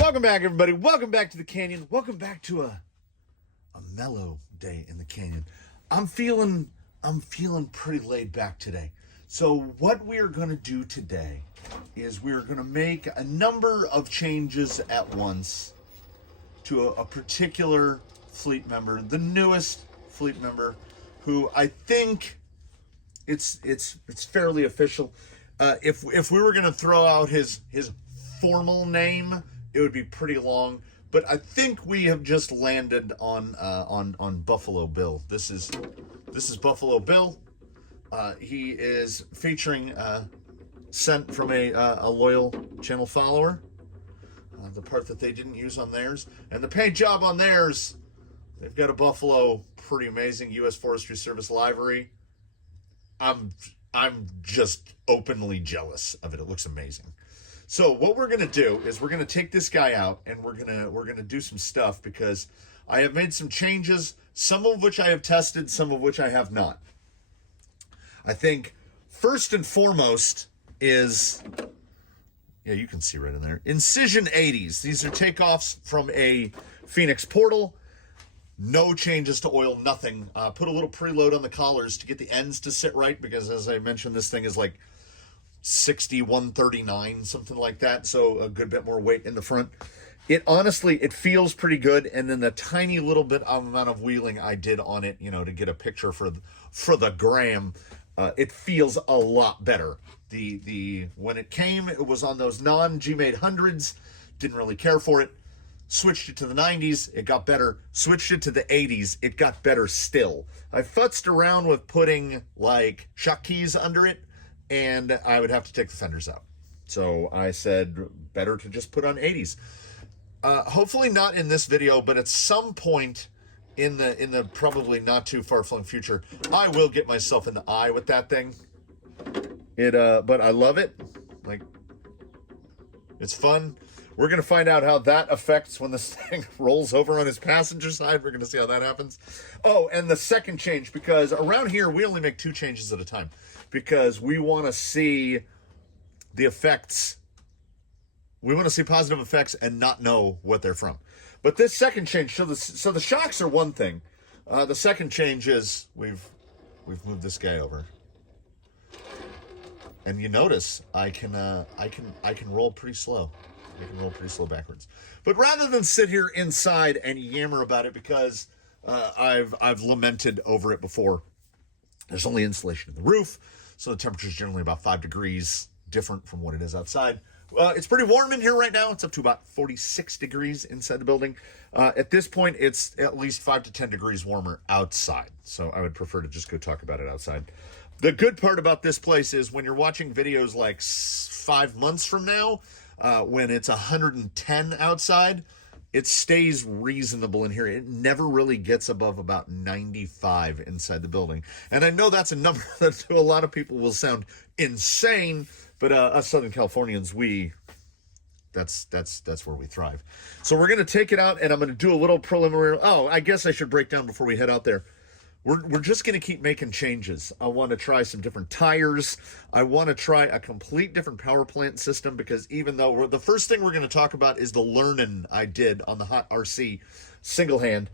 Welcome back, everybody. Welcome back to the canyon. Welcome back to a mellow day in the canyon. I'm feeling pretty laid back today. So what we are going to do today is we're going to make a number of changes at once to a particular fleet member, the newest fleet member, who I think it's fairly official. If we were going to throw out his formal name, it would be pretty long, but I think we have just landed on Buffalo Bill. This is Buffalo Bill. He is featuring sent from a loyal channel follower. The part that they didn't use on theirs, and the paint job on theirs, they've got a buffalo, pretty amazing U.S. Forestry Service livery. I'm just openly jealous of it. It looks amazing. So what we're going to do is we're going to take this guy out and we're going to do some stuff because I have made some changes, some of which I have tested, some of which I have not. I think first and foremost is, yeah, you can see right in there, Incision 80s. These are takeoffs from a Phoenix Portal. No changes to oil, nothing. Put a little preload on the collars to get the ends to sit right because, as I mentioned, this thing is like 60, 139, something like that. So a good bit more weight in the front. It honestly, it feels pretty good. And then the tiny little bit amount of wheeling I did on it, you know, to get a picture for the gram, it feels a lot better. When it came, it was on those non-G-made hundreds. Didn't really care for it. Switched it to the 90s, it got better. Switched it to the 80s, it got better still. I futzed around with putting like shock keys under it, and I would have to take the fenders out. So I said, better to just put on 80s. Hopefully not in this video, but at some point in the probably not too far-flung future, I will get myself in the eye with that thing. But I love it. Like, it's fun. We're going to find out how that affects when this thing rolls over on his passenger side. We're going to see how that happens. Oh, and the second change, because around here we only make 2 changes at a time because we want to see the effects. We want to see positive effects and not know what they're from. But this second change, so the shocks are one thing. The second change is we've moved this guy over. And you notice I can roll pretty slow. I can roll pretty slow backwards. But rather than sit here inside and yammer about it, because I've lamented over it before, there's only insulation in the roof, so the temperature is generally about 5 degrees different from what it is outside. It's pretty warm in here right now. It's up to about 46 degrees inside the building. At this point, it's at least 5 to 10 degrees warmer outside. So I would prefer to just go talk about it outside. The good part about this place is when you're watching videos like 5 months from now, when it's 110 outside, it stays reasonable in here. It never really gets above about 95 inside the building. And I know that's a number that to a lot of people will sound insane, but us Southern Californians, that's where we thrive. So we're going to take it out, and I'm going to do a little preliminary. Oh, I guess I should break down before we head out there. We're just going to keep making changes. I want to try some different tires. I want to try a complete different power plant system because even though the first thing we're going to talk about is the learning I did on the Hot RC single hand.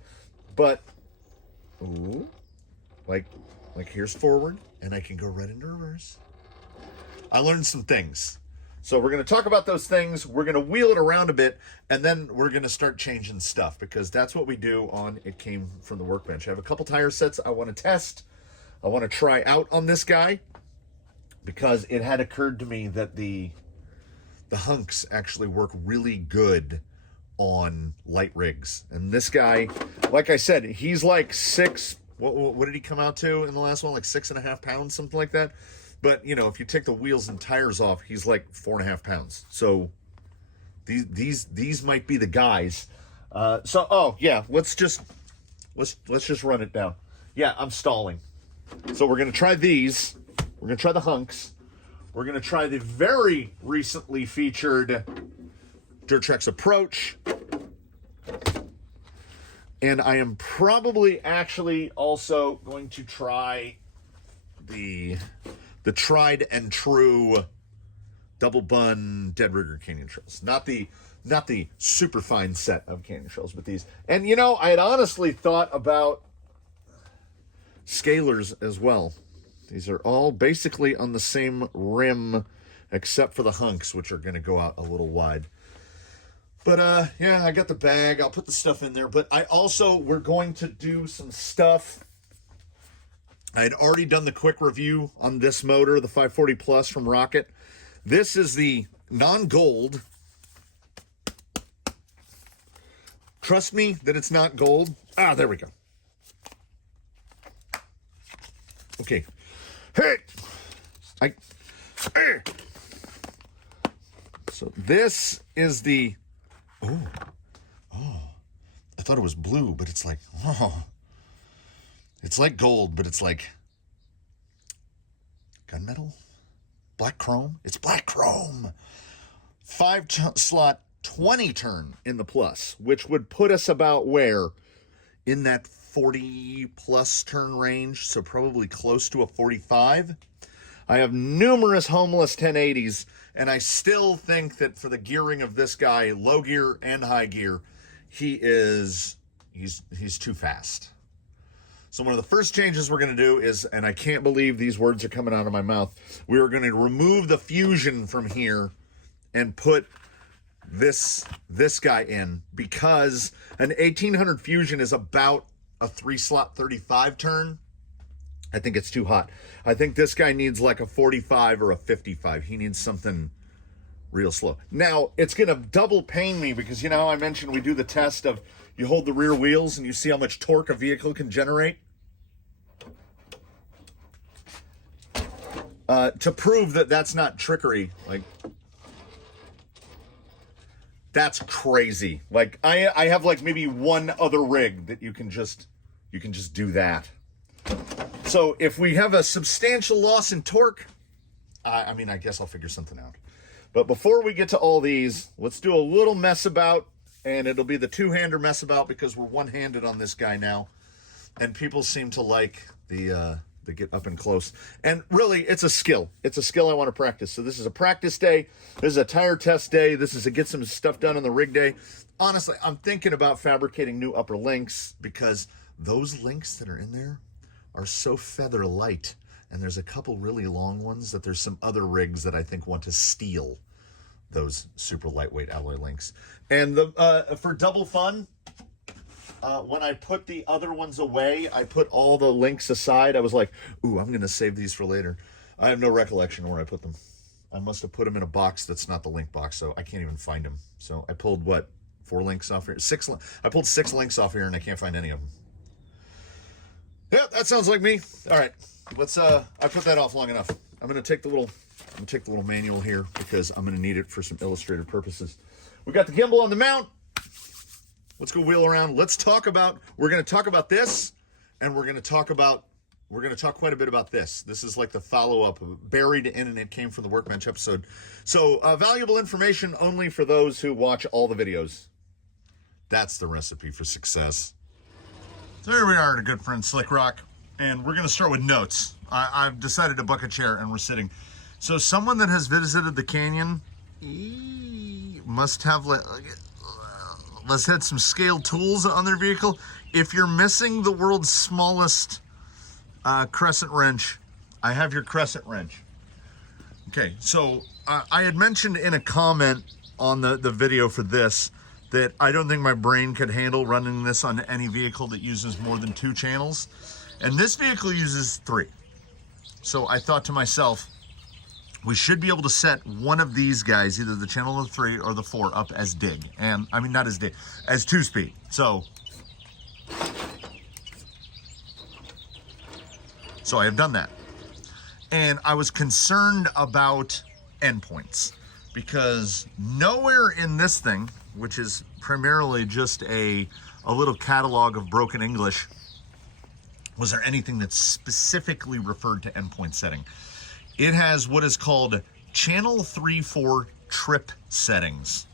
But, ooh, like here's forward, and I can go right into reverse. I learned some things. So we're going to talk about those things. We're going to wheel it around a bit, and then we're going to start changing stuff because that's what we do on It Came From the Workbench. I have a couple tire sets I want to test. I want to try out on this guy because it had occurred to me that the hunks actually work really good on light rigs. And this guy, like I said, he's like what did he come out to in the last one? Like 6.5 pounds, something like that. But, you know, if you take the wheels and tires off, he's like 4.5 pounds. So these might be the guys. Oh yeah, let's just run it down. Yeah, I'm stalling. So we're gonna try these. We're gonna try the hunks. We're gonna try the very recently featured Dirtrex Approach. And I am probably actually also going to try the tried and true double bun dead rigger canyon shells. Not the super fine set of canyon shells, but these. And you know, I had honestly thought about scalers as well. These are all basically on the same rim, except for the hunks, which are going to go out a little wide. But yeah, I got the bag. I'll put the stuff in there. But we're going to do some stuff. I had already done the quick review on this motor, the 540 Plus from Rocket. This is the non-gold. Trust me that it's not gold. Ah, there we go. Okay. Hey! So this is the... Oh, I thought it was blue, but it's like, it's like gold, but it's like gunmetal, black chrome. It's black chrome. 5-slot 20 turn in the Plus, which would put us about where? In that 40 plus turn range, so probably close to a 45. I have numerous homeless 1080s, and I still think that for the gearing of this guy, low gear and high gear, he's too fast. So one of the first changes we're going to do is, and I can't believe these words are coming out of my mouth, we are going to remove the Fusion from here and put this guy in, because an 1800 Fusion is about a 3-slot 35 turn. I think it's too hot. I think this guy needs like a 45 or a 55. He needs something real slow. Now, it's going to double pain me because, you know how I mentioned we do the test of you hold the rear wheels and you see how much torque a vehicle can generate? To prove that that's not trickery, like, that's crazy. Like, I have like maybe one other rig that you can just do that. So if we have a substantial loss in torque, I mean, I guess I'll figure something out. But before we get to all these, let's do a little mess about, and it'll be the two-hander mess about because we're one-handed on this guy now. And people seem to like the get up and close. And really, it's a skill. It's a skill I want to practice. So this is a practice day. This is a tire test day. This is a get some stuff done on the rig day. Honestly, I'm thinking about fabricating new upper links because those links that are in there are so feather light, and there's a couple really long ones that there's some other rigs that I think want to steal those super lightweight alloy links. And for double fun, when I put the other ones away, I put all the links aside. I was like, ooh, I'm going to save these for later. I have no recollection where I put them. I must have put them in a box that's not the link box, so I can't even find them. So I pulled, what, 4 links off here? I pulled 6 links off here, and I can't find any of them. Yeah, that sounds like me. All right, let's. I put that off long enough. I'm gonna take the little manual here because I'm gonna need it for some illustrative purposes. We got the gimbal on the mount. Let's go wheel around. We're gonna talk about this, and we're gonna talk quite a bit about this. This is like the follow-up, buried in, and it came from the Workbench episode. So valuable information only for those who watch all the videos. That's the recipe for success. So here we are at a good friend, Slick Rock, and we're going to start with notes. I've decided to book a chair, and we're sitting. So someone that has visited the canyon must have had some scaled tools on their vehicle. If you're missing the world's smallest crescent wrench, I have your crescent wrench. Okay, so I had mentioned in a comment on the video for this that I don't think my brain could handle running this on any vehicle that uses more than 2 channels. And this vehicle uses 3. So I thought to myself, we should be able to set one of these guys, either the channel of 3 or the 4, up as dig. And I mean, not as dig, as 2-speed. So I have done that. And I was concerned about endpoints because nowhere in this thing, which is primarily just a little catalog of broken English, was there anything that specifically referred to endpoint setting. It has what is called channel 3-4 trip settings.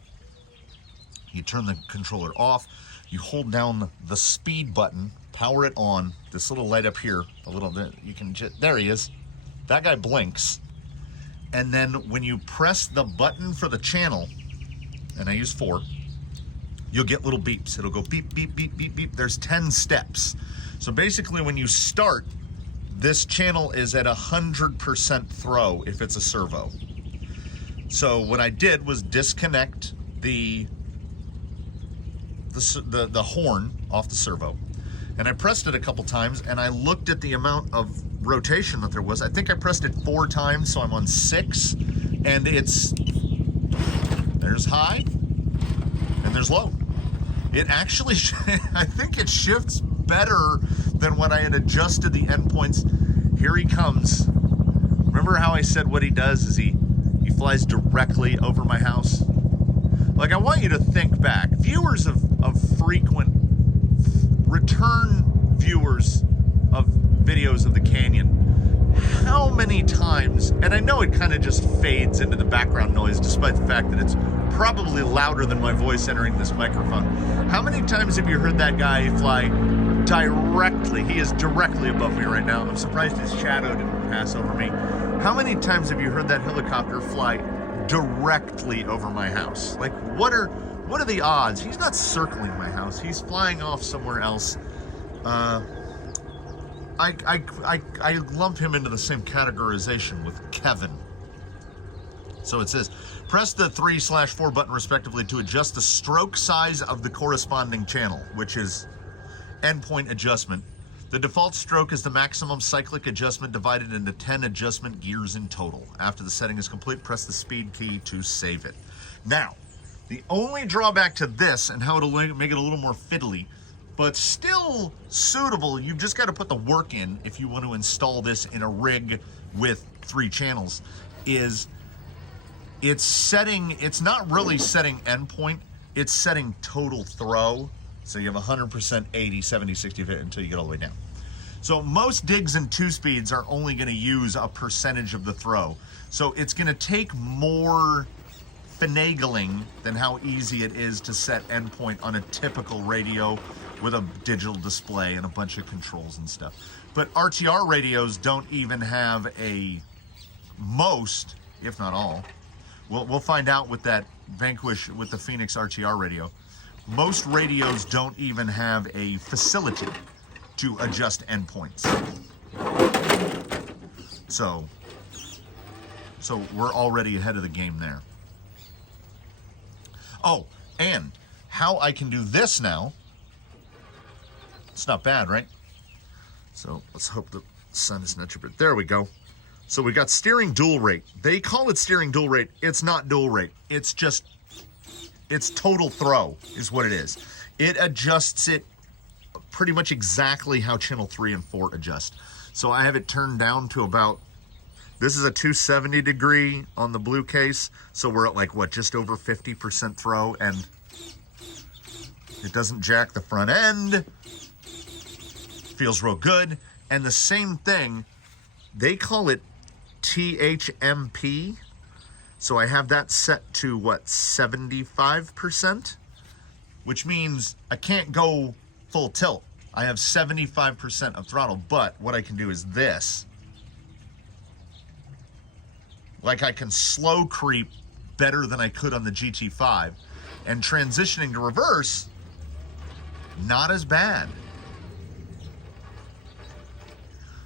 You turn the controller off, you hold down the speed button, power it on, this little light up here, you can just, there he is. That guy blinks. And then when you press the button for the channel, and I use 4, you'll get little beeps. It'll go beep, beep, beep, beep, beep. There's 10 steps. So basically when you start, this channel is at 100% throw if it's a servo. So what I did was disconnect the horn off the servo. And I pressed it a couple times, and I looked at the amount of rotation that there was. I think I pressed it 4 times, so I'm on 6. And there's high, and there's low. It actually, I think it shifts better than when I had adjusted the endpoints. Here he comes. Remember how I said what he does is he flies directly over my house? Like, I want you to think back. Viewers of frequent, return viewers of videos of the canyon, how many times, and I know it kind of just fades into the background noise despite the fact that it's probably louder than my voice entering this microphone. How many times have you heard that guy fly directly? He is directly above me right now. I'm surprised his shadow didn't pass over me. How many times have you heard that helicopter fly directly over my house? Like, what are the odds? He's not circling my house. He's flying off somewhere else. I lump him into the same categorization with Kevin. So it says, press the 3/4 button respectively to adjust the stroke size of the corresponding channel, which is endpoint adjustment. The default stroke is the maximum cyclic adjustment divided into 10 adjustment gears in total. After the setting is complete, press the speed key to save it. Now, the only drawback to this, and how it'll make it a little more fiddly, but still suitable, you've just got to put the work in if you want to install this in a rig with 3 channels, is it's not really setting endpoint, it's setting total throw. So you have 100%, 80, 70, 60 until you get all the way down. So most digs and 2-speeds are only going to use a percentage of the throw. So it's going to take more finagling than how easy it is to set endpoint on a typical radio with a digital display and a bunch of controls and stuff. But RTR radios don't even have most, if not all. We'll find out with that Vanquish, with the Phoenix RTR radio. Most radios don't even have a facility to adjust endpoints. So we're already ahead of the game there. Oh, and how I can do this now. It's not bad, right? So let's hope the sun is not too bright. There we go. So we got steering dual rate. They call it steering dual rate. It's not dual rate. It's total throw is what it is. It adjusts it pretty much exactly how channel 3 and 4 adjust. So I have it turned down to about, this is a 270 degree on the blue case. So we're at like, what, just over 50% throw, and it doesn't jack the front end. Feels real good. And the same thing, they call it THMP. So I have that set to, what, 75%? Which means I can't go full tilt. I have 75% of throttle, but what I can do is this. Like, I can slow creep better than I could on the GT5. And transitioning to reverse, not as bad.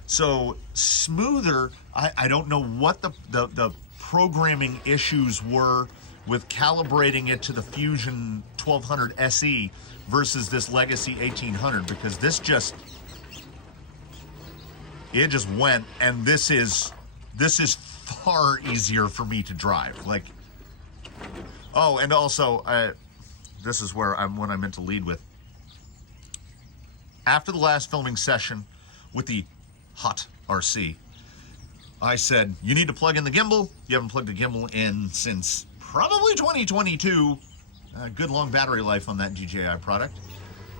So smoother, I don't know what the programming issues were with calibrating it to the Fusion 1200 SE versus this Legacy 1800, because it just went, and this is far easier for me to drive. Like, oh, and also, this is what I meant to lead with. After the last filming session with the Hot RC, I said, you need to plug in the gimbal. You haven't plugged the gimbal in since probably 2022. Good long battery life on that DJI product.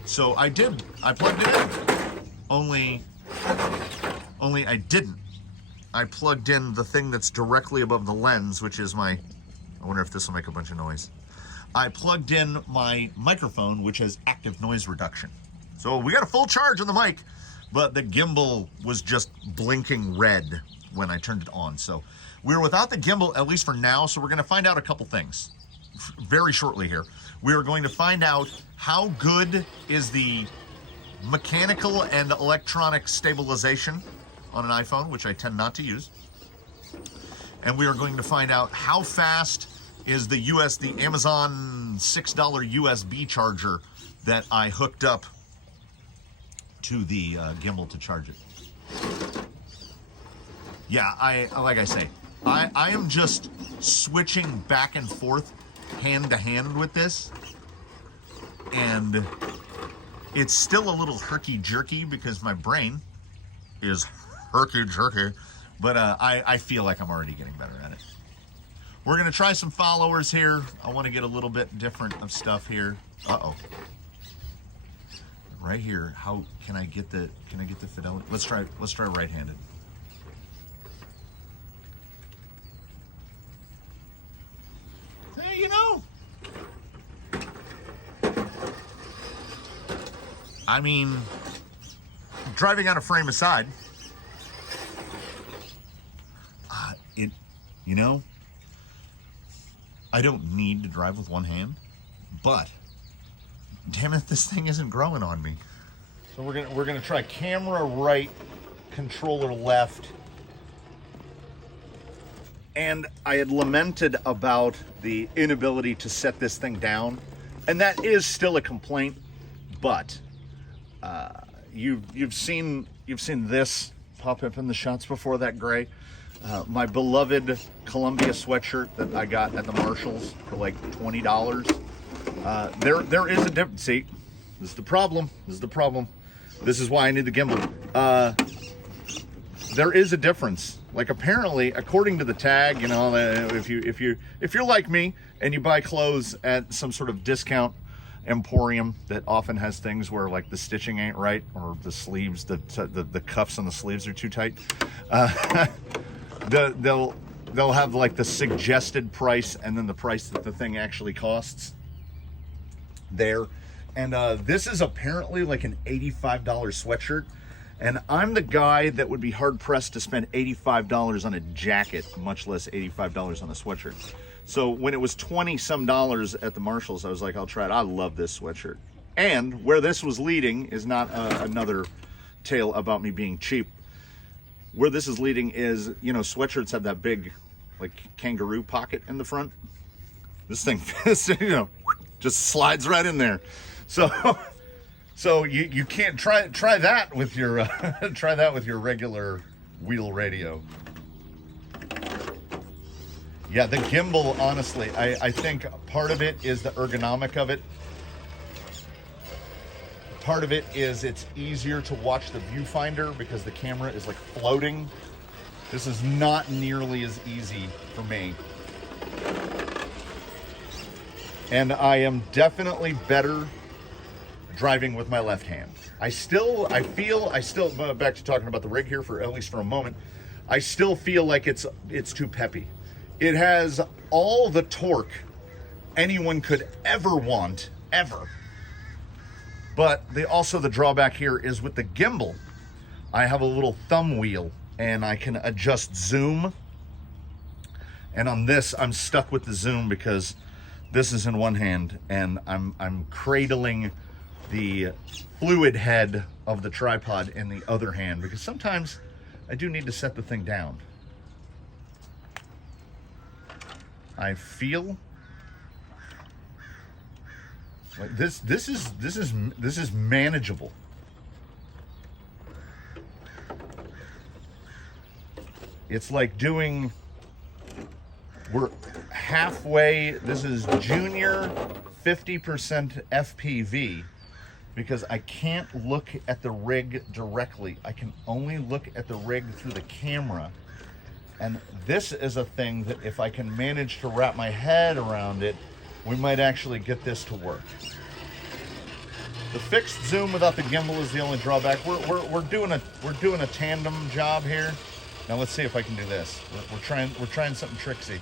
So I did. I plugged it in. Only I didn't. I plugged in the thing that's directly above the lens, which is my, I wonder if this will make a bunch of noise. I plugged in my microphone, which has active noise reduction. So we got a full charge on the mic, but the gimbal was just blinking red when I turned it on. So We're without the gimbal, at least for now, so we're going to find out a couple things very shortly here. We are going to find out how good is the mechanical and electronic stabilization on an iPhone, which I tend not to use. And we are going to find out how fast is the Amazon $6 USB charger that I hooked up to the gimbal to charge it. Yeah, like I say, I am just switching back and forth hand to hand with this, and it's still a little herky-jerky because my brain is herky-jerky, but I feel like I'm already getting better at it. We're going to try some followers here. I want to get a little bit different of stuff here. Uh-oh. Right here, how can I get the fidelity? Let's try right-handed. Hey, you know, I mean, driving on a frame aside, you know, I don't need to drive with one hand, but damn it, this thing isn't growing on me. So we're gonna try camera right, controller left. And I had lamented about the inability to set this thing down, and that is still a complaint. But you've seen this pop up in the shots before, that gray. My beloved Columbia sweatshirt that I got at the Marshalls for like $20. There is a difference. See, this is the problem. This is why I need the gimbal. There is a difference. Like, apparently, according to the tag, you know, if you're like me and you buy clothes at some sort of discount emporium that often has things where like the stitching ain't right, or the sleeves, the cuffs on the sleeves are too tight, they'll have like the suggested price and then the price that the thing actually costs there. And this is apparently like an $85 sweatshirt. And I'm the guy that would be hard-pressed to spend $85 on a jacket, much less $85 on a sweatshirt. So when it was $20-some at the Marshalls, I was like, I'll try it. I love this sweatshirt. And where this was leading is not another tale about me being cheap. Where this is leading is, you know, sweatshirts have that big, like, kangaroo pocket in the front. This thing, you know, just slides right in there. So you can't try that with your try that with your regular wheel radio. Yeah, the gimbal, honestly, I think part of it is the ergonomic of it. Part of it is it's easier to watch the viewfinder because the camera is like floating. This is not nearly as easy for me. And I am definitely better driving with my left hand. I feel, back to talking about the rig here for at least for a moment, I still feel like it's too peppy. It has all the torque anyone could ever want, ever. But also the drawback here is with the gimbal, I have a little thumb wheel and I can adjust zoom. And on this, I'm stuck with the zoom because this is in one hand and I'm cradling the fluid head of the tripod in the other hand because sometimes I do need to set the thing down. I feel like this is manageable. It's like we're halfway. This is junior 50% FPV. Because I can't look at the rig directly. I can only look at the rig through the camera. And this is a thing that if I can manage to wrap my head around it, we might actually get this to work. The fixed zoom without the gimbal is the only drawback. We're doing a tandem job here. Now let's see if I can do this. We're trying something tricksy.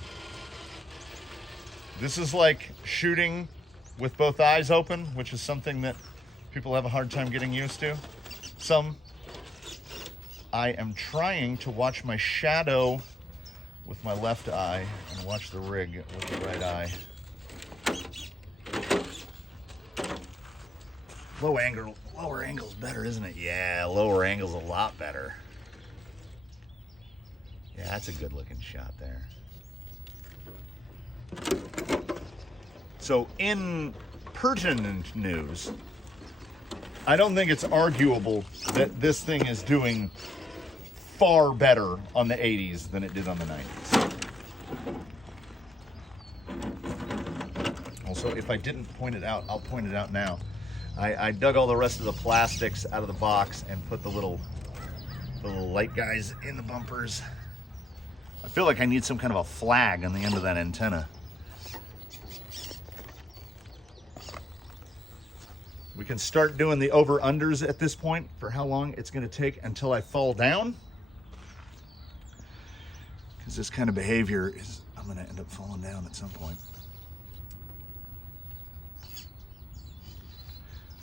This is like shooting with both eyes open, which is something that people have a hard time getting used to. I am trying to watch my shadow with my left eye and watch the rig with the right eye. Lower angle's better, isn't it? Yeah, lower angle's a lot better. Yeah, that's a good looking shot there. So in pertinent news, I don't think it's arguable that this thing is doing far better on the 80s than it did on the 90s. Also, if I didn't point it out, I'll point it out now. I dug all the rest of the plastics out of the box and put the little light guys in the bumpers. I feel like I need some kind of a flag on the end of that antenna. We can start doing the over-unders at this point for how long it's going to take until I fall down. Because this kind of behavior is, I'm going to end up falling down at some point.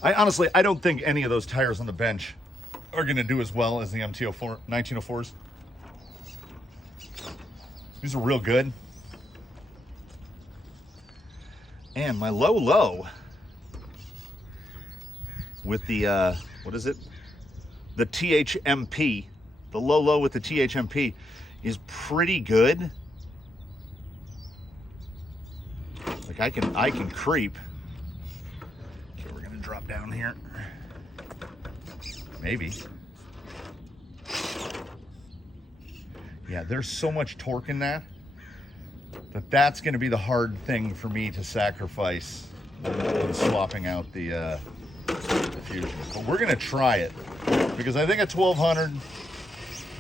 I don't think any of those tires on the bench are going to do as well as the MT04 1904s. These are real good. And my low with the, what is it? The THMP, the low with the THMP is pretty good. Like I can creep. Okay, we're gonna drop down here. Maybe. Yeah, there's so much torque in that's gonna be the hard thing for me to sacrifice when swapping out the Fusion. But we're gonna try it because I think a 1200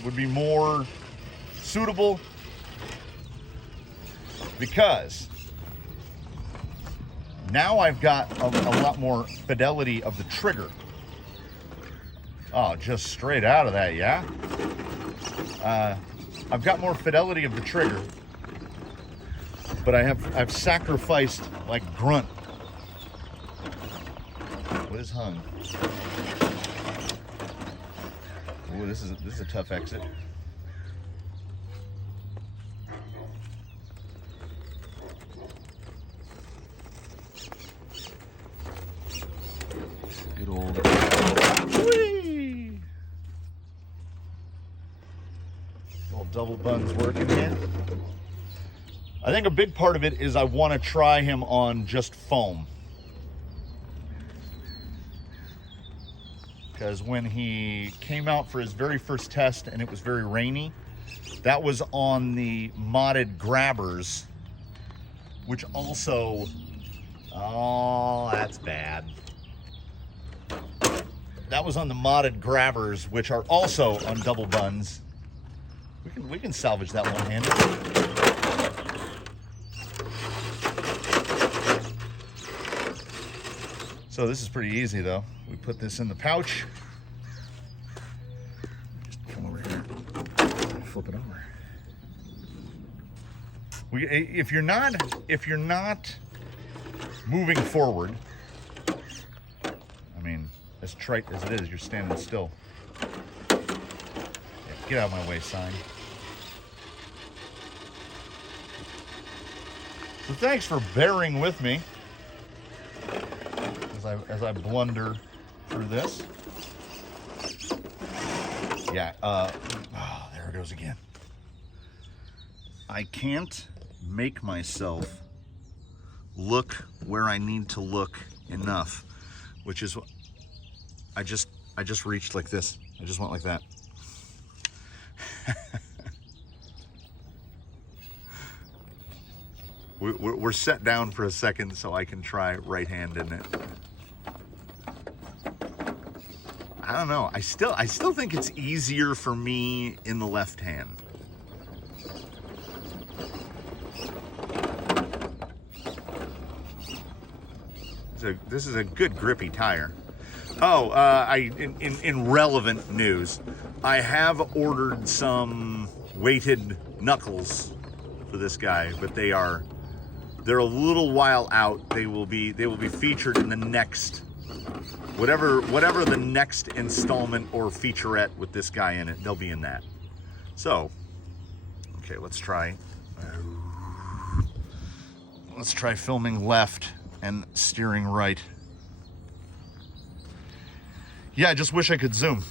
would be more suitable because now I've got a lot more fidelity of the trigger. Oh, just straight out of that, yeah? I've got more fidelity of the trigger, but I've sacrificed like grunt. What is hung? Oh, this is a tough exit. Good old. Whee! Little double buns working here. I think a big part of it is I want to try him on just foam. Because when he came out for his very first test and it was very rainy, that was on the modded grabbers, which also, oh, that's bad. That was on the modded grabbers, which are also on double buns. We can salvage that one-handed. So this is pretty easy though. We put this in the pouch. Just come over here, flip it over. If you're not moving forward, I mean, as trite as it is, you're standing still. Yeah, get out of my way, sign. So thanks for bearing with me as I blunder through this. Yeah, oh, there it goes again. I can't make myself look where I need to look enough, which is what I just reached like this. I just went like that. We're set down for a second so I can try right hand in it. I don't know. I still think it's easier for me in the left hand. This is a good grippy tire. Oh, in relevant news, I have ordered some weighted knuckles for this guy, but they're a little while out. They will be featured in the next whatever the next installment or featurette with this guy in it. They'll be in that. So Okay, let's try filming left and steering right. Yeah, I just wish I could zoom.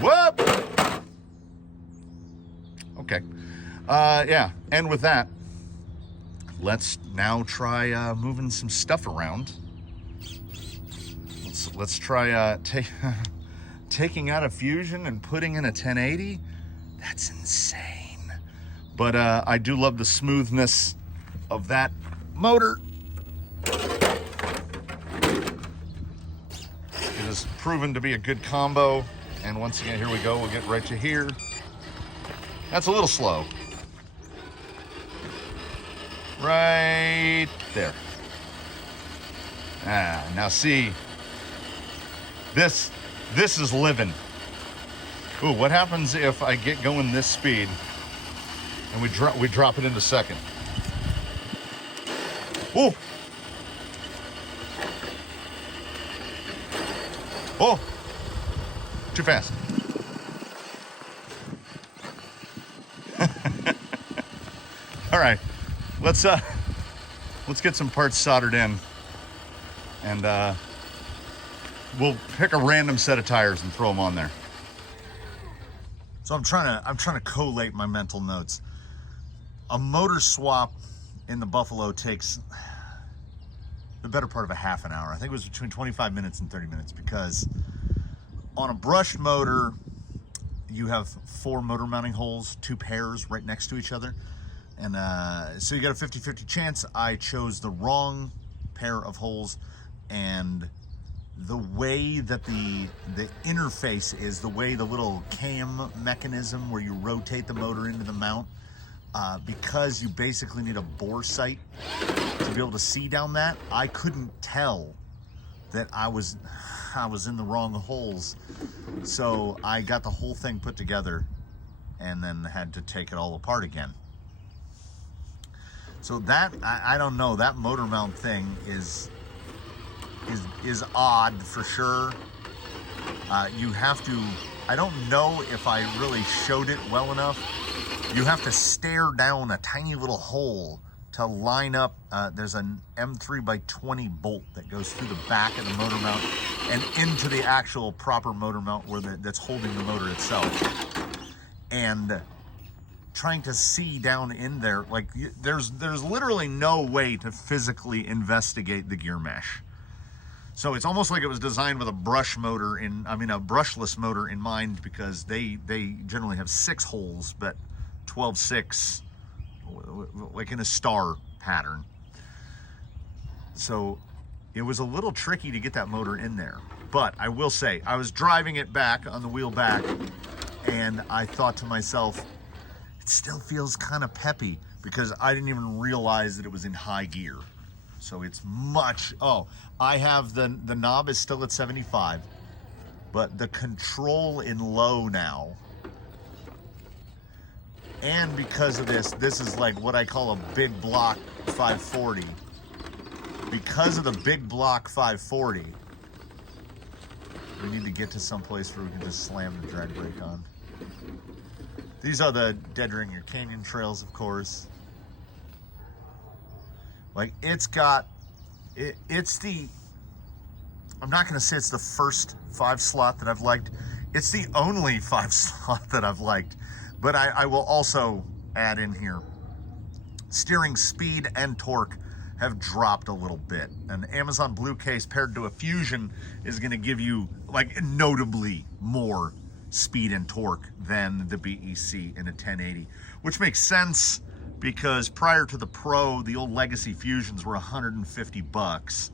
Whoop! Okay. Yeah, and with that, let's now try moving some stuff around. Let's try taking out a Fusion and putting in a 1080. That's insane. But I do love the smoothness of that motor. It has proven to be a good combo. And once again, here we go. We'll get right to here. That's a little slow. Right there. Now see, this is living. Ooh, what happens if I get going this speed and we drop it into second? Ooh. Oh, too fast. All right, let's get some parts soldered in, and we'll pick a random set of tires and throw them on there. So I'm trying to collate my mental notes. A motor swap in the Buffalo takes the better part of a half an hour. I think it was between 25 minutes and 30 minutes, because on a brushed motor, you have 4 motor mounting holes, 2 pairs right next to each other. And so you got a 50-50 chance. I chose the wrong pair of holes, and the way that the interface is, the way the little cam mechanism where you rotate the motor into the mount, because you basically need a bore sight to be able to see down that, I couldn't tell that I was in the wrong holes. So I got the whole thing put together and then had to take it all apart again. So that, I don't know, that motor mount thing is odd for sure. You have to, I don't know if I really showed it well enough. You have to stare down a tiny little hole to line up. There's an M.3 by 20 bolt that goes through the back of the motor mount and into the actual proper motor mount that's holding the motor itself. And trying to see down in there, like there's literally no way to physically investigate the gear mesh. So it's almost like it was designed with a brushless motor in mind, because they generally have 6 holes, but 12-6, like in a star pattern. So it was a little tricky to get that motor in there. But I will say, I was driving it back on the wheel back, and I thought to myself, it still feels kind of peppy, because I didn't even realize that it was in high gear. So it's much, I have the knob is still at 75, but the control in low now. And because of this is like what I call a big block 540. Because of the big block 540, we need to get to some place where we can just slam the drag brake on. These are the Dead Ringer Canyon trails, of course. Like, it's the, I'm not gonna say it's the first 5 slot that I've liked. It's the only 5 slot that I've liked. But I will also add in here, steering speed and torque have dropped a little bit. An Amazon Blue case paired to a Fusion is gonna give you, like, notably more speed and torque than the BEC in a 1080, which makes sense, because prior to the Pro, the old legacy Fusions were $150,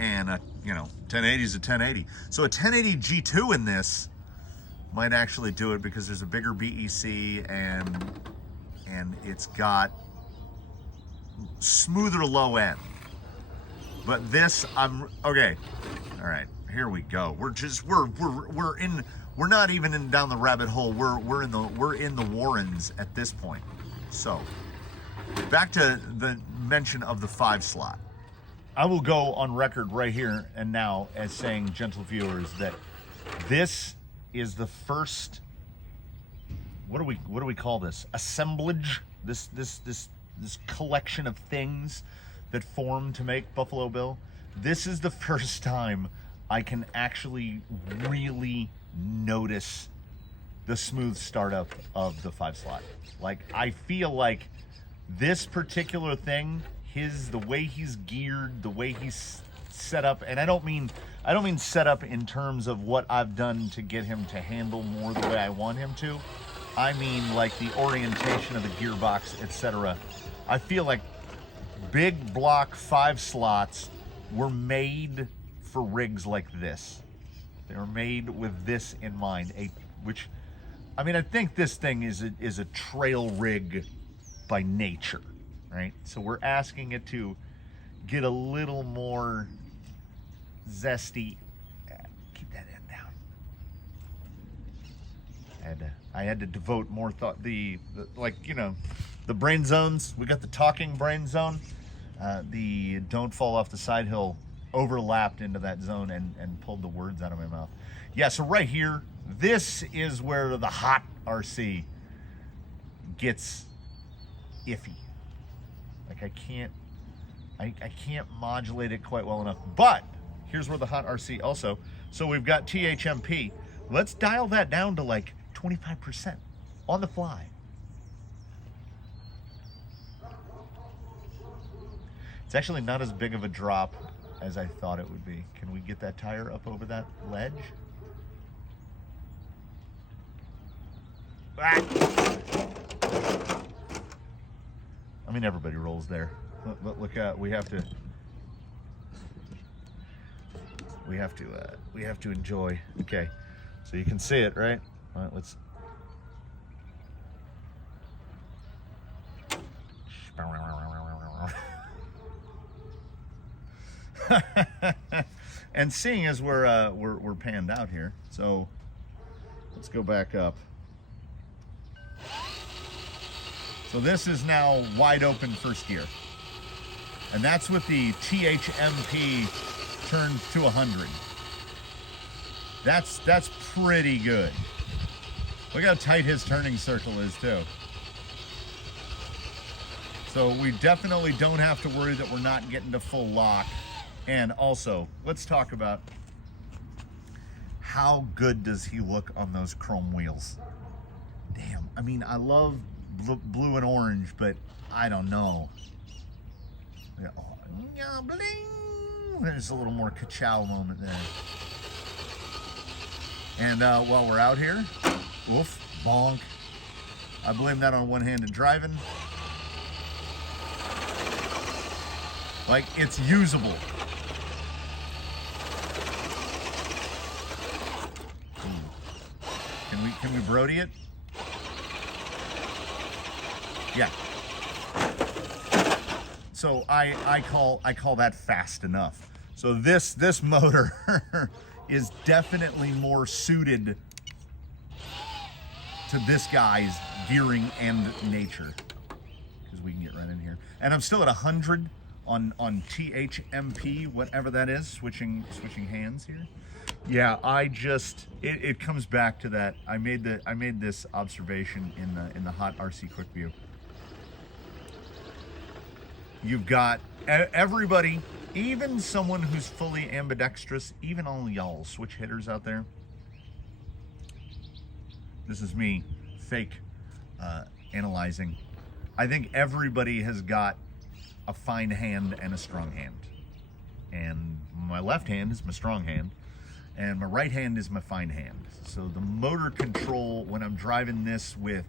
and 1080 is a 1080. So a 1080 G2 in this might actually do it, because there's a bigger BEC and it's got smoother low end. But this, okay, all right, here we go. We're not even down the rabbit hole. We're in the Warrens at this point. So back to the mention of the 5 slot. I will go on record right here and now as saying, gentle viewers, that this is the first what do we call this? Assemblage. This collection of things that form to make Buffalo Bill. This is the first time I can actually really notice the smooth startup of the 5-slot. Like, I feel like this particular thing, the way he's geared, the way he's set up, and I don't mean set up in terms of what I've done to get him to handle more the way I want him to. I mean like the orientation of the gearbox, etc. I feel like big block 5 slots were made for rigs like this. They were made with this in mind. I think this thing is a trail rig by nature, right? So we're asking it to get a little more zesty. Keep that end down. I had to devote more thought. The brain zones. We got the talking brain zone. The don't fall off the side hill overlapped into that zone and pulled the words out of my mouth. Yeah, so right here, this is where the hot RC gets iffy. Like, I can't modulate it quite well enough. But here's where the hot RC also. So we've got THMP. Let's dial that down to like 25% on the fly. It's actually not as big of a drop as I thought it would be. Can we get that tire up over that ledge? Ah! I mean, everybody rolls there. Look out! We have to enjoy. Okay, so you can see it, right? All right, let's. And seeing as we're panned out here, so let's go back up. So this is now wide open first gear, and that's with the THMP turned to 100. That's pretty good. Look how tight his turning circle is too. So we definitely don't have to worry that we're not getting to full lock. And also, let's talk about how good does he look on those chrome wheels. Damn, I mean, I love blue and orange, but I don't know. Yeah, bling. There's a little more ka-chow moment there. And while we're out here, oof, bonk. I blame that on one-handed driving. Like, it's usable. Can we Brody it? Yeah. So I call that fast enough. So this motor is definitely more suited to this guy's gearing and nature, because we can get right in here. And I'm still at 100 on THMP, whatever that is, switching hands here. Yeah, it comes back to that. I made this observation in the hot RC quick view. You've got everybody, even someone who's fully ambidextrous, even all y'all switch hitters out there. This is me fake analyzing. I think everybody has got a fine hand and a strong hand. And my left hand is my strong hand, and my right hand is my fine hand. So the motor control when I'm driving this with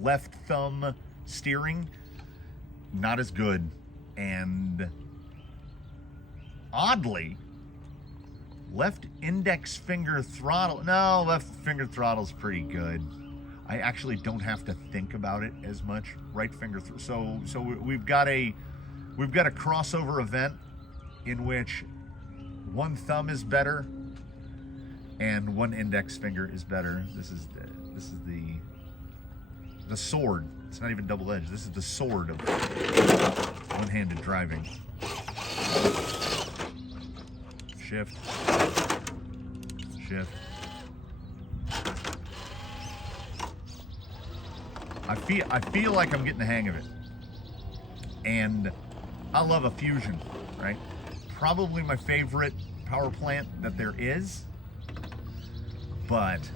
left thumb steering, not as good. And oddly, left index finger throttle, no, left finger throttle's pretty good. I actually don't have to think about it as much. Right finger so we've got a crossover event in which one thumb is better and one index finger is better. This is the sword. It's not even double-edged. This is the sword of one-handed driving. Shift. I feel like I'm getting the hang of it. And I love a fusion, right? Probably my favorite power plant that there is. But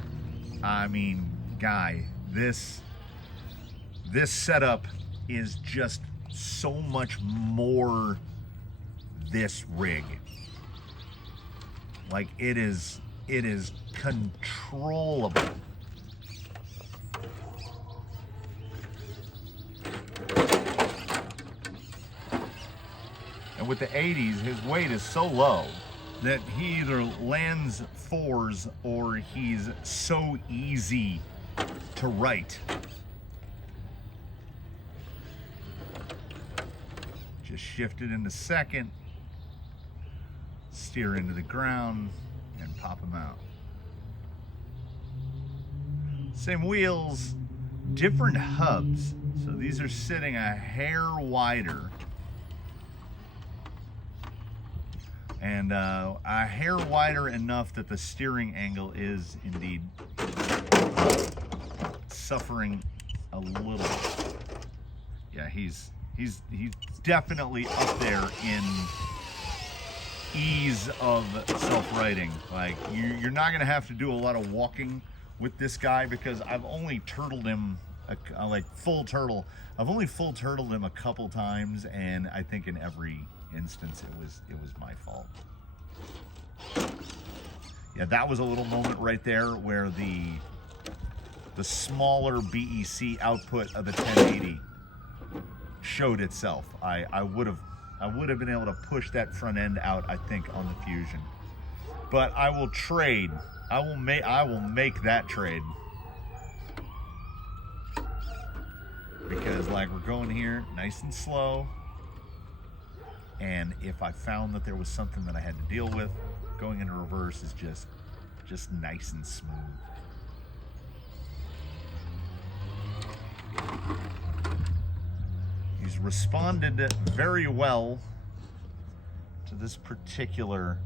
I mean, guy, this setup is just so much more this rig. Like it is controllable. And with the 80s, his weight is so low that he either lands fours or he's so easy to right. Just shift it into second, steer into the ground, and pop him out. Same wheels, different hubs. So these are sitting a hair wider. And a hair wider enough that the steering angle is indeed suffering a little. Yeah, he's definitely up there in ease of self-righting. Like you're not gonna have to do a lot of walking with this guy because I've only turtled him like full turtle. I've only full turtled him a couple times, and I think in every instance it was my fault. Yeah, that was a little moment right there where the smaller BEC output of the 1080 showed itself. I would have been able to push that front end out, I think, on the Fusion. But I will trade. I will make that trade. Because like we're going here nice and slow. And if I found that there was something that I had to deal with, going into reverse is just nice and smooth. He's responded very well to this particular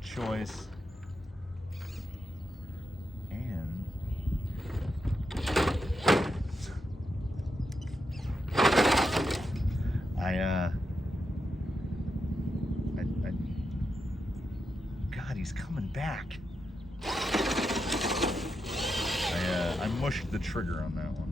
choice. And God, he's coming back. I mushed the trigger on that one.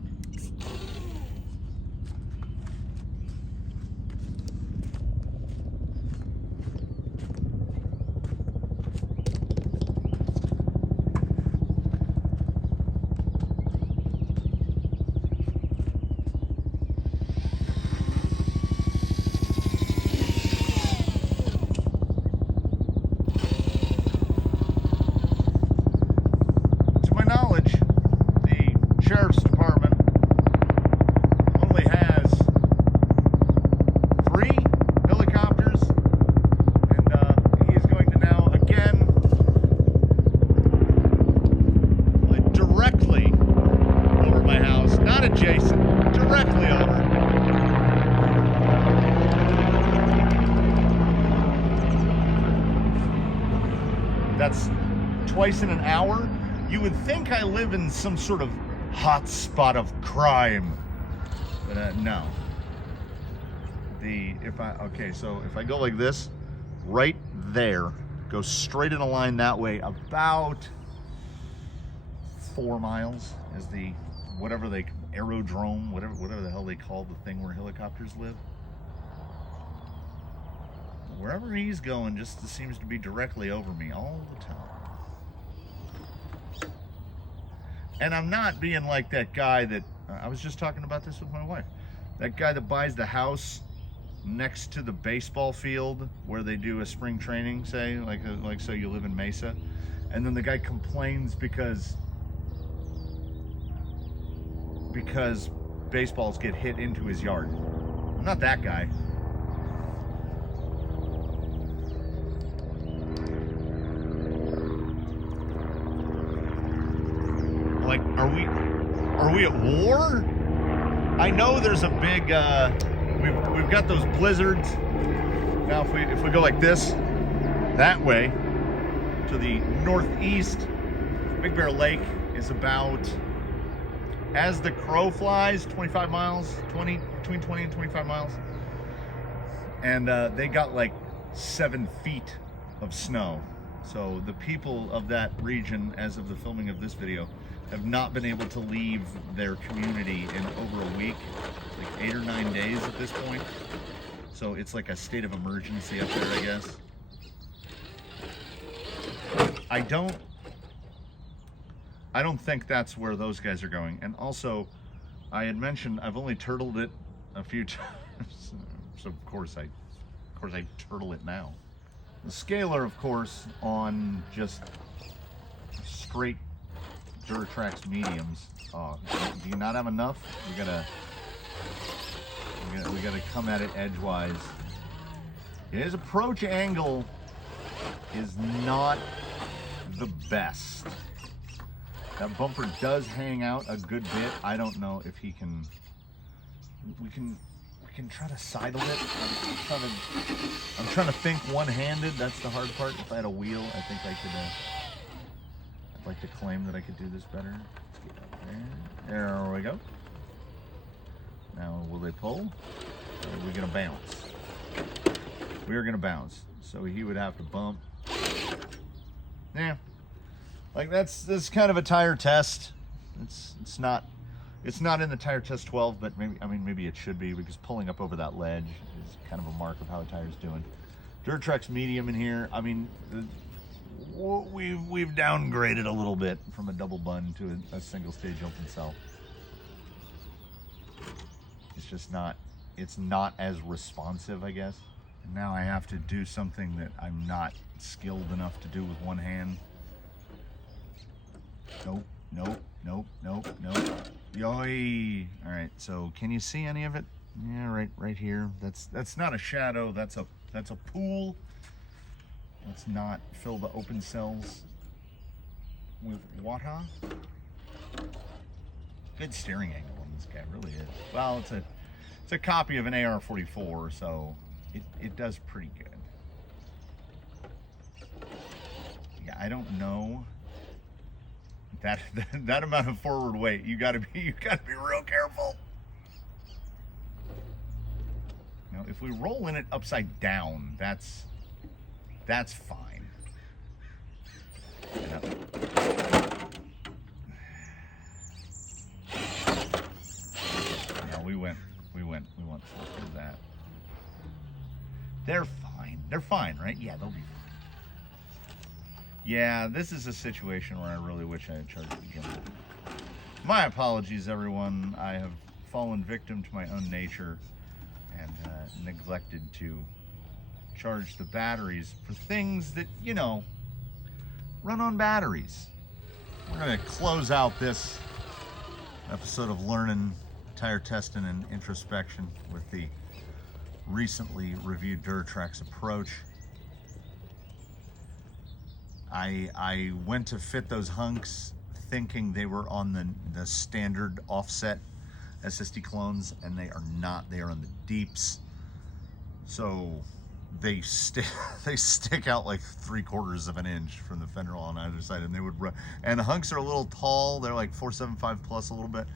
That's twice in an hour. You would think I live in some sort of hot spot of crime, but no. So if I go like this, right there, go straight in a line that way, about 4 miles is the aerodrome, whatever the hell they call the thing where helicopters live. Wherever he's going just seems to be directly over me all the time. And I'm not being like that guy that, I was just talking about this with my wife, that guy that buys the house next to the baseball field where they do a spring training, say, like so you live in Mesa, and then the guy complains because baseballs get hit into his yard. I'm not that guy. Like, are we at war? I know there's a big we've got those blizzards. Now if we go like this, that way to the northeast, Big Bear Lake is about as the crow flies, 25 miles, between 20 and 25 miles. And they got like 7 feet of snow. So the people of that region, as of the filming of this video, have not been able to leave their community in over a week, like 8 or 9 days at this point. So it's like a state of emergency up there, I guess. I don't think that's where those guys are going. And also, I had mentioned I've only turtled it a few times, so of course I turtle it now. The scaler, of course, on just straight Duratrax mediums. Oh, do you not have enough? We gotta come at it edgewise. His approach angle is not the best. That bumper does hang out a good bit. I don't know if he can. We can try to sidle it. I'm trying to think one-handed. That's the hard part. If I had a wheel, I think I could. I'd like to claim that I could do this better. Let's get up there. There we go. Now, will they pull? Or are we gonna bounce? We are gonna bounce. So he would have to bump. Yeah. Like that's kind of a tire test. It's not in the tire test 12, but maybe it should be, because pulling up over that ledge is kind of a mark of how a tire's doing. Duratrax medium in here. I mean, we've downgraded a little bit from a double bun to a single stage open cell. It's just not. It's not as responsive, I guess. And now I have to do something that I'm not skilled enough to do with one hand. Nope. Yoy. All right. So can you see any of it? Yeah, right here. That's not a shadow. That's a pool. Let's not fill the open cells with water. Good steering angle on this guy, really is. Well, it's a copy of an AR-44, so it does pretty good. Yeah, I don't know. That amount of forward weight, you gotta be real careful. Now, if we roll in it upside down, that's fine. No, we went full through that. They're fine, right? Yeah, they'll be fine. Yeah, this is a situation where I really wish I had charged the gimbal. My apologies, everyone. I have fallen victim to my own nature and neglected to charge the batteries for things that, run on batteries. We're going to close out this episode of learning, tire testing, and introspection with the recently reviewed Duratrax approach. I went to fit those hunks thinking they were on the standard offset SSD clones, and they are not. They are on the deeps. So they stick out like 3/4 of an inch from the fender on either side, and they would rub. And the hunks are a little tall. They're like 475 plus a little bit,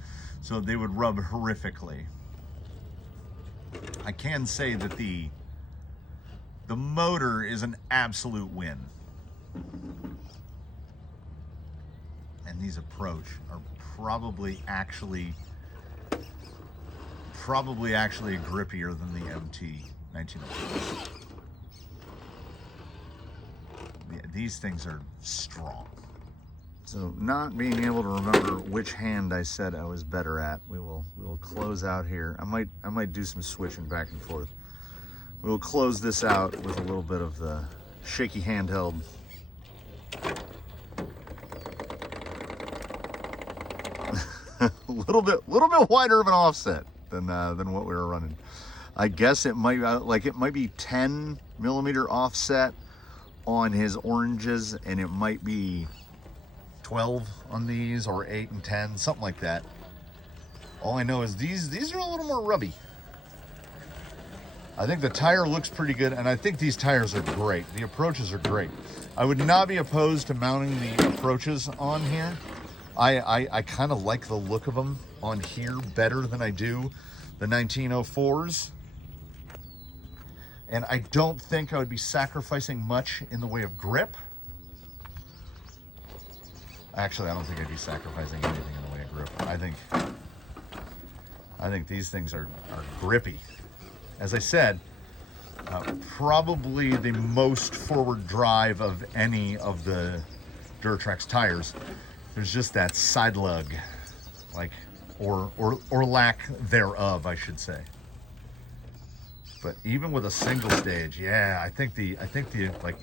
so they would rub horrifically. I can say that the motor is an absolute win. And these approach are probably actually grippier than the MT 1902. Yeah, these things are strong. So, not being able to remember which hand I said I was better at, we will close out here. I might do some switching back and forth. We will close this out with a little bit of the shaky handheld. A little bit wider of an offset than what we were running. I guess it might be 10 millimeter offset on his oranges, and it might be 12 on these, or 8 and 10, something like that. All I know is these are a little more rubby. I think the tire looks pretty good, and I think these tires are great. The approaches are great. I would not be opposed to mounting the approaches on here. I kind of like the look of them on here better than I do the 1904s. And I don't think I would be sacrificing much in the way of grip. Actually, I don't think I'd be sacrificing anything in the way of grip. I think these things are grippy. As I said, probably the most forward drive of any of the Durtrax tires. There's just that side lug, like, or lack thereof, I should say. But even with a single stage, yeah, I think the like,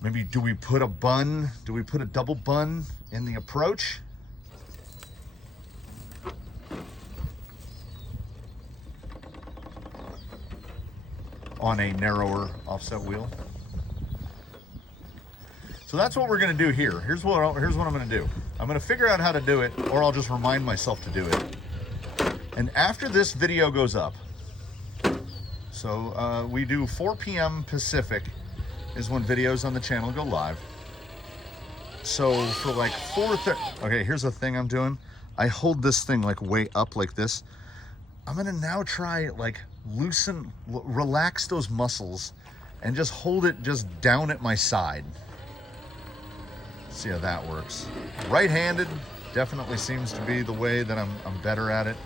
maybe do we put a bun? Do we put a double bun in the approach? On a narrower offset wheel. So that's what we're gonna do here. Here's what I'm gonna do. I'm gonna figure out how to do it, or I'll just remind myself to do it. And after this video goes up, so we do 4 p.m. Pacific is when videos on the channel go live. So for like 4:30, okay, here's the thing I'm doing. I hold this thing like way up like this. I'm gonna now try like relax those muscles and just hold it just down at my side. See how that works. Right-handed definitely seems to be the way that I'm better at it.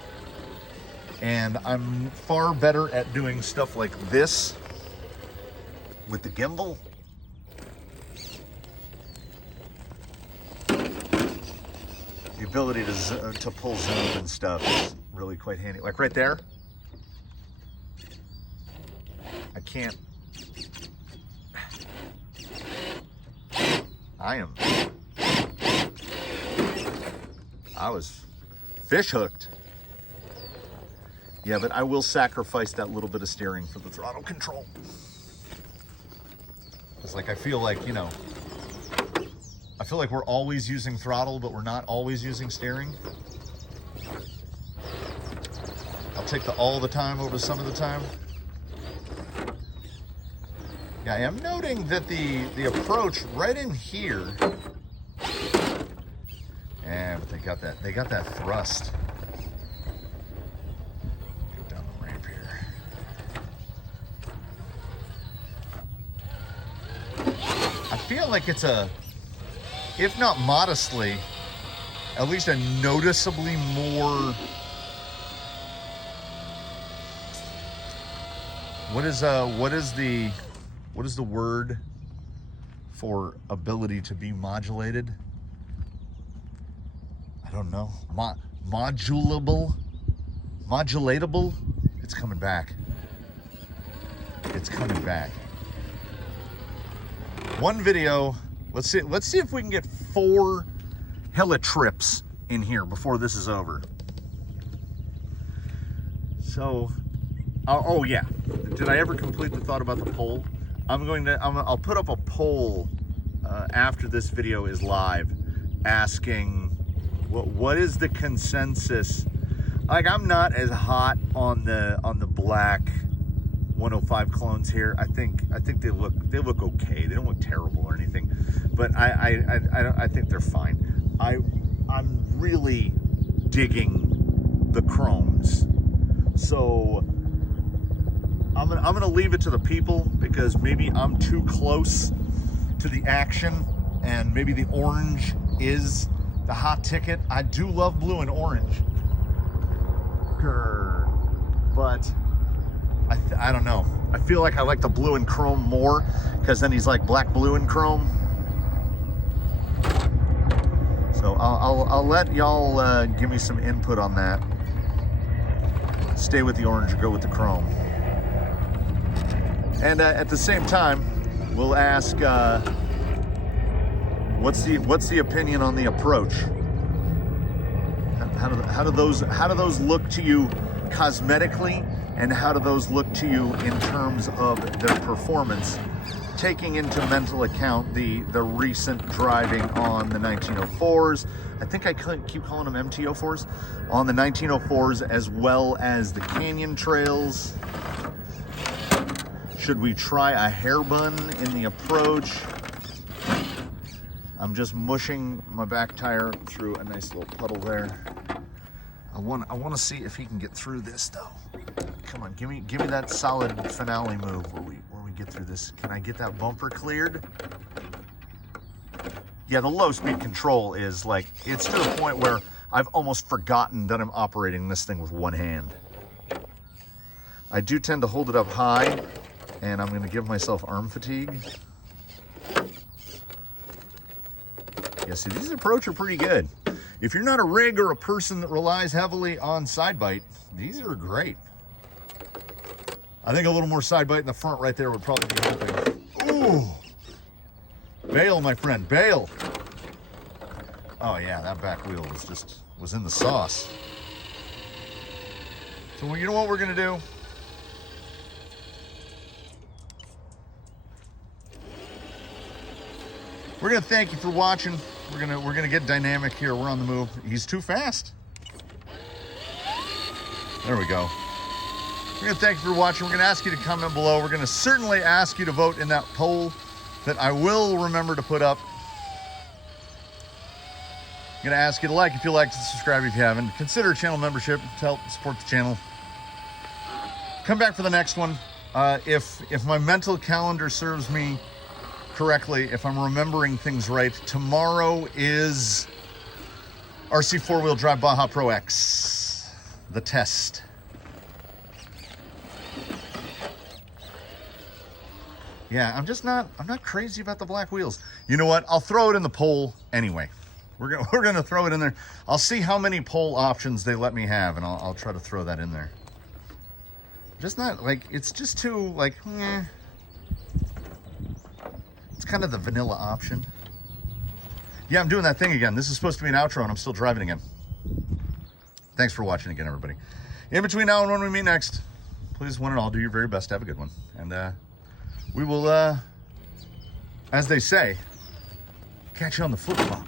And I'm far better at doing stuff like this with the gimbal. The ability to pull zoom and stuff is really quite handy. Like right there, I can't. I was fish hooked. Yeah, but I will sacrifice that little bit of steering for the throttle control. It's like, I feel like, you know, I feel like we're always using throttle, but we're not always using steering. I'll take the all the time over some of the time. Yeah, I am noting that the approach right in here, yeah, but they got that thrust. Go down the ramp here. I feel like it's a, if not modestly, at least a noticeably more, what is the word for ability to be modulated? I don't know. Modulatable? It's coming back. It's coming back. One video, let's see if we can get 4 hella trips in here before this is over. So, oh yeah. Did I ever complete the thought about the poll? I'll put up a poll after this video is live, asking what is the consensus. Like, I'm not as hot on the black 105 clones here. I think they look okay. They don't look terrible or anything, but I think they're fine. I'm really digging the chromes, so I'm gonna leave it to the people, because maybe I'm too close to the action, and maybe the orange is the hot ticket. I do love blue and orange, but I don't know. I feel like I like the blue and chrome more, because then he's like black, blue, and chrome. So I'll let y'all give me some input on that. Stay with the orange or go with the chrome. And at the same time, we'll ask, what's the opinion on the approach? How do those look to you cosmetically, and how do those look to you in terms of their performance, taking into mental account the recent driving on the 1904s? I think I keep calling them MT04s, on the 1904s, as well as the Canyon trails. Should we try a hair bun in the approach? I'm just mushing my back tire through a nice little puddle there. I want to see if he can get through this though. Come on, give me that solid finale move where we get through this. Can I get that bumper cleared? Yeah, the low speed control is like, it's to the point where I've almost forgotten that I'm operating this thing with one hand. I do tend to hold it up high, and I'm going to give myself arm fatigue. Yeah, see, these approach are pretty good. If you're not a rig or a person that relies heavily on side bite, these are great. I think a little more side bite in the front right there would probably be helping. Ooh! Bail, my friend, bail. Oh yeah, that back wheel was in the sauce. So you know what we're gonna do? We're gonna thank you for watching. We're gonna get dynamic here. We're on the move. He's too fast. There we go. We're gonna thank you for watching. We're gonna ask you to comment below. We're gonna certainly ask you to vote in that poll that I will remember to put up. I'm gonna ask you to like if you liked, and subscribe if you haven't. Consider channel membership to help support the channel. Come back for the next one. If my mental calendar serves me correctly, if I'm remembering things right, tomorrow is RC 4-wheel drive Baja Pro X, the test. Yeah, I'm not crazy about the black wheels. You know what? I'll throw it in the poll anyway. We're gonna throw it in there. I'll see how many poll options they let me have, and I'll try to throw that in there. Just not like, it's just too like, eh. It's kind of the vanilla option. Yeah, I'm doing that thing again. This is supposed to be an outro, and I'm still driving again. Thanks for watching again, everybody. In between now and when we meet next, please, one and all, do your very best. Have a good one, and we will, as they say, catch you on the flip flop.